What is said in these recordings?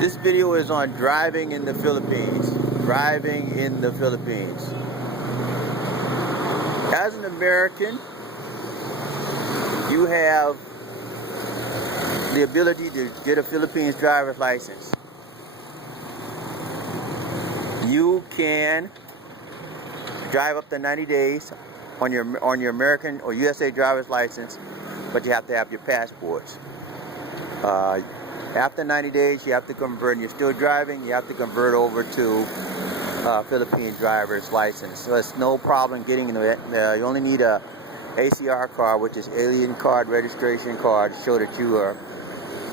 This video is on driving in the Philippines. Driving in the Philippines. As an American, you have the ability to get a Philippines driver's license. You can drive up to 90 days on your American or USA driver's license, but you have to have your passports. After 90 days, you have to convert, and you're still driving, you have to convert over to Philippine driver's license. So it's no problem getting into it. You only need a ACR card, which is Alien Card Registration Card, to show that you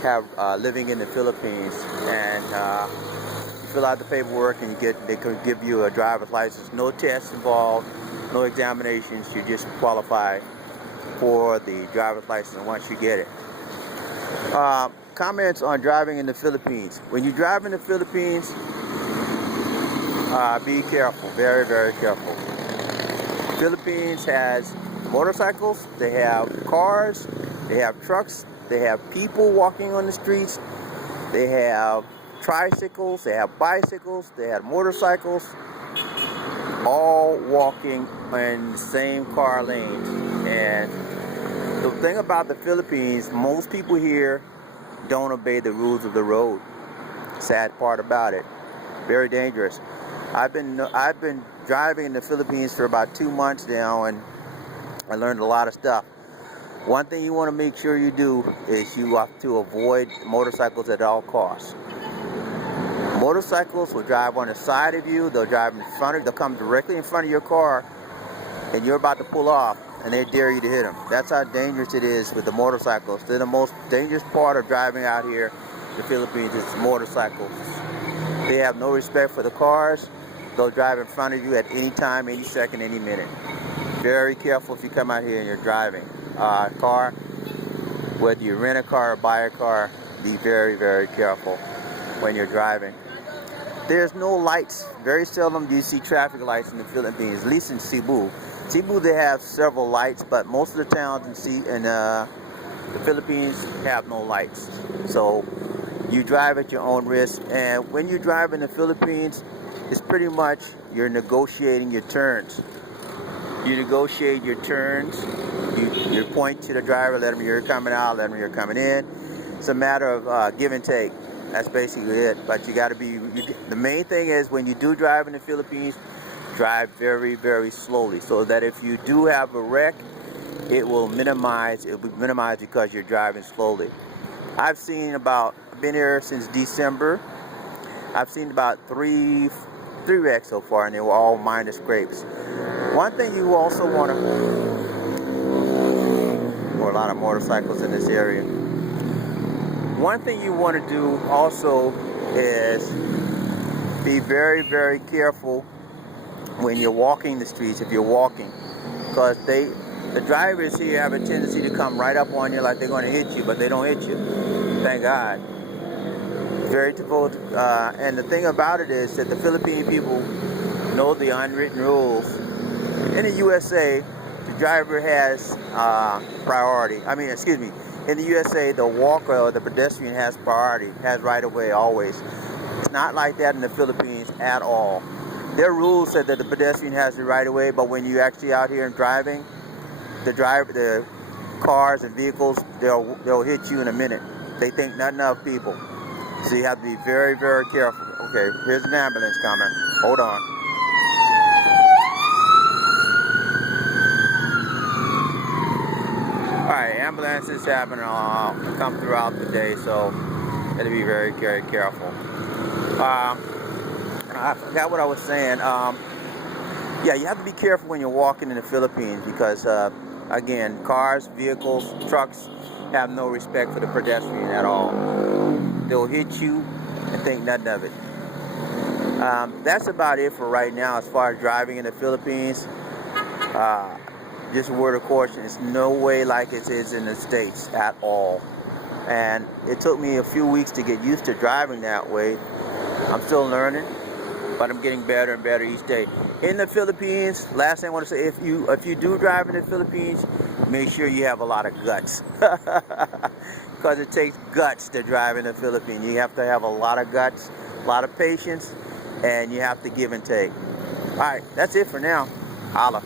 have living in the Philippines. And you fill out the paperwork, and they can give you a driver's license. No tests involved, no examinations. You just qualify for the driver's license once you get it. Comments on driving in the Philippines. When you drive in the Philippines, be careful, very, very careful. Philippines has motorcycles, they have cars, they have trucks, they have people walking on the streets, they have tricycles, they have bicycles, they have motorcycles, all walking in the same car lanes. And the thing about the Philippines, most people here don't obey the rules of the road. Sad part about it. Very dangerous. I've been driving in the Philippines for about 2 months now, and I learned a lot of stuff. One thing you want to make sure you do is you have to avoid motorcycles at all costs. Motorcycles will drive on the side of you, they'll drive in front of you, they'll come directly in front of your car, and you're about to pull off, and they dare you to hit them. That's how dangerous it is with the motorcycles. They're the most dangerous part of driving out here in the Philippines is motorcycles. They have no respect for the cars. They'll drive in front of you at any time, any second, any minute. Very careful if you come out here and you're driving a car. Whether you rent a car or buy a car, be very, very careful when you're driving. There's no lights. Very seldom do you see traffic lights in the Philippines, at least in Cebu. Cebu, they have several lights, but most of the towns in the Philippines have no lights. So you drive at your own risk. And when you drive in the Philippines, it's pretty much you're negotiating your turns. You negotiate your turns. You point to the driver, let him know you're coming out, let him know you're coming in. It's a matter of give and take. That's basically it. But you got to be. The main thing is when you do drive in the Philippines, drive very, very slowly, so that if you do have a wreck, it will minimize. It will be minimized because you're driving slowly. I've been here since December. I've seen about three wrecks so far, and they were all minor scrapes. One thing you also want to, or a lot of motorcycles in this area. One thing you want to do also is be very, very careful when you're walking the streets, if you're walking, because the drivers here have a tendency to come right up on you like they're going to hit you, but they don't hit you. Thank God. Very difficult. And the thing about it is that the Philippine people know the unwritten rules. In the USA, the driver has priority. In the USA, the walker or the pedestrian has priority, has right of way always. It's not like that in the Philippines at all. Their rules said that the pedestrian has the right of way, but when you're actually out here and driving, the cars and vehicles, they'll hit you in a minute. They think nothing of people. So you have to be very, very careful. Okay, here's an ambulance coming. Hold on. Alright, ambulances happen come throughout the day, so you have to be very, very careful. I forgot what I was saying. Yeah, you have to be careful when you're walking in the Philippines because, again, cars, vehicles, trucks have no respect for the pedestrian at all. They'll hit you and think nothing of it. That's about it for right now as far as driving in the Philippines. Just a word of caution, it's no way like it is in the States at all. And it took me a few weeks to get used to driving that way. I'm still learning, but I'm getting better and better each day. In the Philippines, last thing I want to say, if you do drive in the Philippines, make sure you have a lot of guts. Because it takes guts to drive in the Philippines. You have to have a lot of guts, a lot of patience, and you have to give and take. All right, that's it for now. Holla.